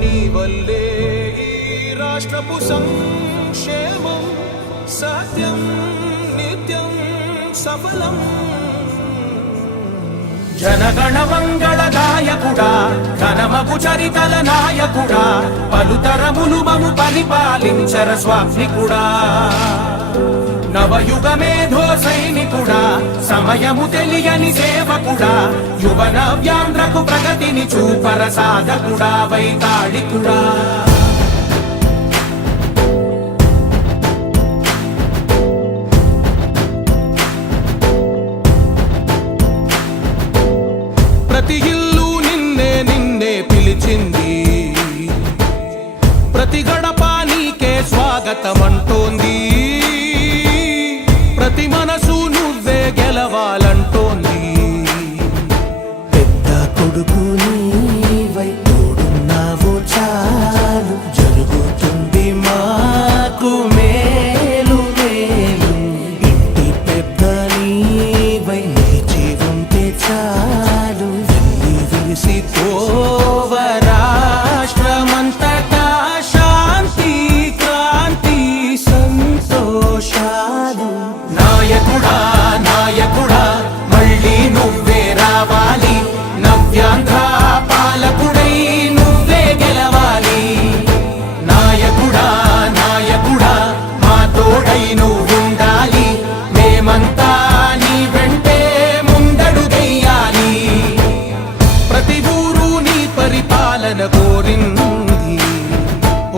నీ వల్లే ఈ రాష్ట్రపు సంక్షేమం సత్యం నిత్యం సఫలం. జనగణ మంగళ గాయకుడా ఘనమగు చరితల నాయకుడా పలుతరములు మము పరిపాలించర స్వామికుడా. నవయుగ మేధో సైనికుడా సమయము తెలియని సేవకుడా యువన వ్యాంధ్రకు ప్రగతిని చూపర సాధకుడా వైతాళికుడా. ప్రతి ఇల్లు నిన్నే నిన్నే పిలిచింది, ప్రతి గడప నీకే స్వాగతమంటోంది, ప్రతి మనసు నువ్వే గెలవాలంటోంది. పెద్ద కొడుకు నీవై తోడున్నావు చాలు జరుగుతుంది మాకు మేలు మేలు. ఇంటి పెద్ద నీవై నిలిచి ఉంటే చాలు వెళ్ళి విరిసి పోవ రాష్ట్రమంతటా శాంతి క్రాంతి సంతోషాలు. నాయకుడా నాయకుడా మళ్ళీ నువ్వే రావాలి, నవ్యాంధ్ర పాలకుడై నువ్వే గెలవాలి. నాయకుడా నాయకుడా మా తోడై నువ్వుండాలి, మేమంతా నీ వెంటే ముందడుగెయ్యాలి. ప్రతి ఊరు నీ పరిపాలన కోరింది,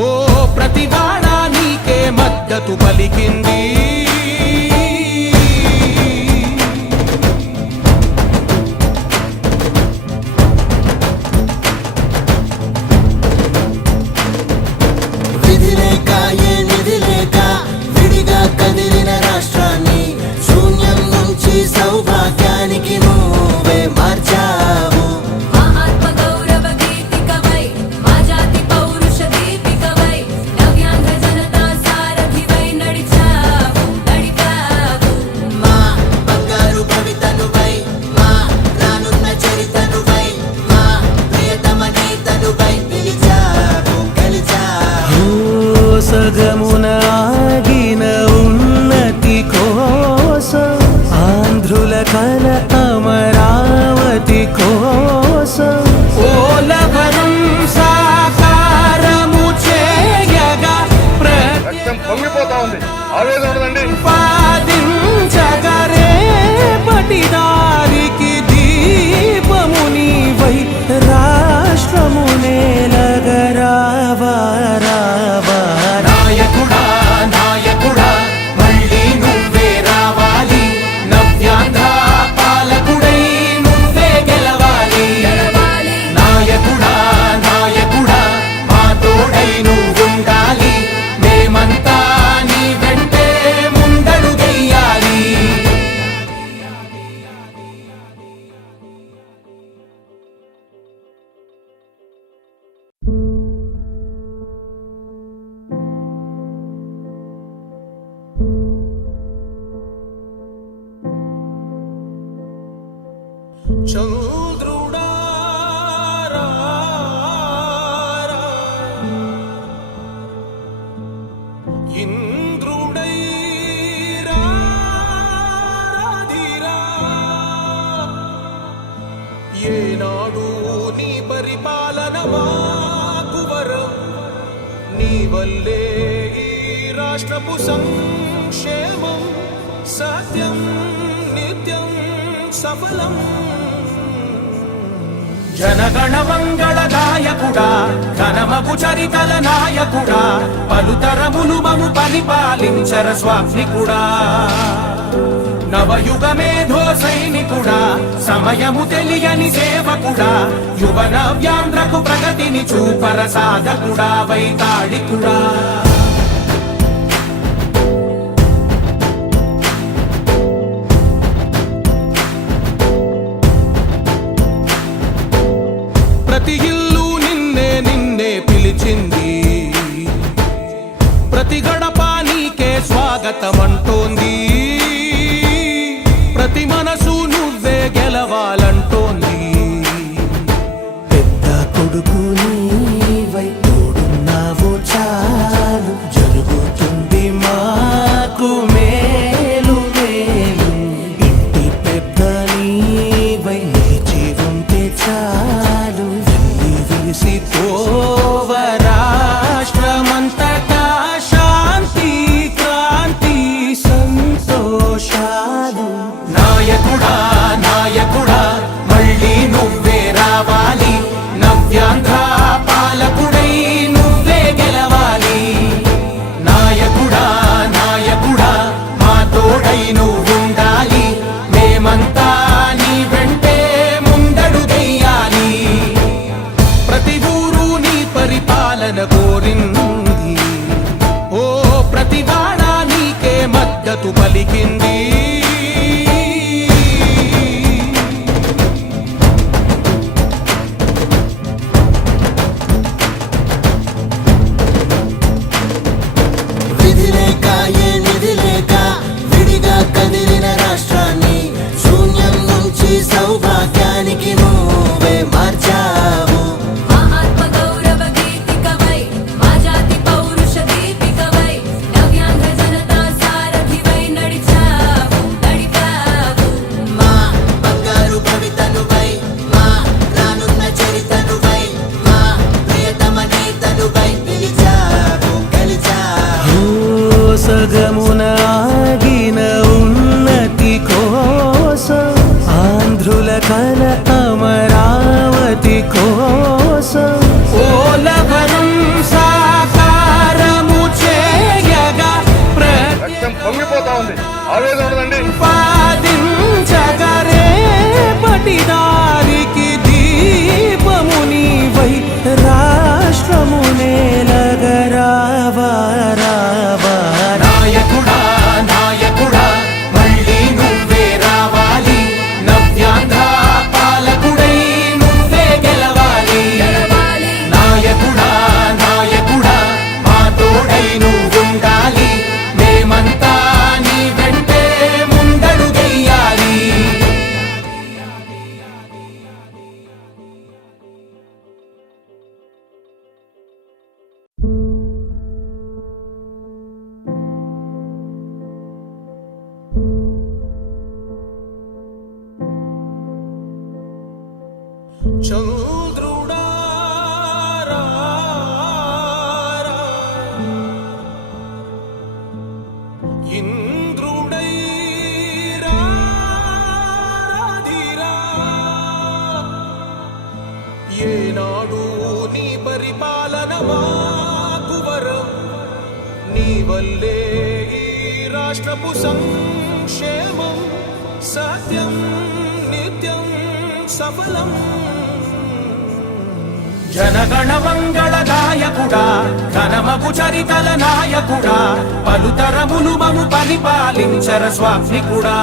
ఓ ప్రతి వాడ నీకే మద్దతు పలికింది. సౌభాగ్యానికి నువ్వే మార్చావు. మా ఆత్మ గౌరవ గీతికవై మా జాతి పౌరుష దీపికవై నవ్యాంధ్ర జనతా సారథివై నడిచావు నడిపావు. మా బంగారు భవితనువై మా రానున్న చరితనువై మా ప్రియతమ నేతనువై పిలిచావు గెలిచావు. సగమున ఆగిన ఉన్నతి కోసం ఆంధ్రుల కల అమరావతి కోసం ఓలవరం సాకారము చేయగా పొంగిపోతా ఉంది, ఆవేదన ఉందండి. పాదించగరే పటిదారికి దీపము నీవై రాష్ట్రము నేలగరావా రావా. నాయకుడా నాయకుడా మళ్ళీ నువ్వే రావాలి, నవ్యాంధ్ర పాలకుడై నువ్వే గెలవాలి. నాయకుడా నాయకుడా మా తోడై నువ్వుండాలి, మేమంతా నీ వెంటే ముందడుగెయ్యాలి. చంద్రుడా రా రా, ఇంద్రుడై రాధిరా. ఏనాడు నీ పరిపాలన మాకు వరం, నీ వల్లే ఈ రాష్ట్రపు సంక్షేమం సత్యం నిత్యం సఫలం. జనగణ మంగళ గాయకుడా ఘనమగు చరితల నాయకుడా పలుతరములు మము పరిపాలించర స్వామికుడా. నవయుగ మేధో సైనికుడా సమయము తెలియని సేవకుడా యువన వ్యాంధ్రకు ప్రగతిని చూపర సాధకుడా వైతాళికుడా. ప్రతి ఇల్లు నిన్నే నిన్నే పిలిచింది, ప్రతి గడప నీకే స్వాగతమంటోంది, ప్రతి మనసు నువ్వే గెలవాలంటోంది. పెద్ద కొడుకు నీవై మురిసిపోవ రాష్ట్రమంతటా శాంతి క్రాంతి సంతోషాలు. నాయకుడా నాయకుడా మళ్ళీ నువ్వే రావాలి, నవ్యాంధ్ర పాలకుడై నువ్వే గెలవాలి. నాయకుడా నాయకుడా మా తోడై నువ్వుండాలి, మేమంతా నీ వెంటే ముందడుగెయ్యాలి. ప్రతి ఊరు నీ పరిపాలన కోరింది, ఓ ప్రతివాడ నీకే మద్దతు పలికింది. విధి లేక ఏ నిధి లేక విడిగా కదిలిన రాష్ట్రాన్ని శూన్యం నుంచి సౌభాగ్యానికి నువ్వే మార్చావు. మా ఆత్మ గౌరవ గీతికవై మా జాతి పౌరుష దీపికవై నవ్యాంధ్ర జనతా సారథివై నడిచావు నడిపావు. మా బంగారు భవితనువై మా రానున్న చరితనువై మా ప్రియతమ నేతనువై పిలిచావు గెలిచావు. సగమున ఆగిన ఉన్నతి కోసం ఆంధ్రుల కల అమరావతి కోసం ఓలవరం సాకారము చేయగా రక్తం పొంగిపోతా ఉంది, ఆవేదన ఉండదండి. ప్రతిపాదించగరే పటి దారికి దీపము నీవై రాష్ట్రము నేలగరావా రావా. నాయకుడా నాయకుడా మళ్ళీ నువ్వే రావాలి, నవ్యాంధ్ర పాలకుడై నువ్వే గెలవాలి. నాయకుడా నాయకుడా మా తోడై నువ్వుండాలి, మేమంతా నీ వెంటే ముందడుగెయ్యాలి. చంద్రుడా రా, ఇంద్రుడై రాధిరా. ఏనాడు నీ పరిపాలన మాకు వరం, నీ వల్లే ఈ రాష్ట్రపు సంక్షేమం సత్యం నిత్యం సఫలం. జనగణ మంగళ గాయకుడా ఘనమగు చరితల నాయకుడా, పలుతరములు మము పరిపాలించర స్వామికుడా.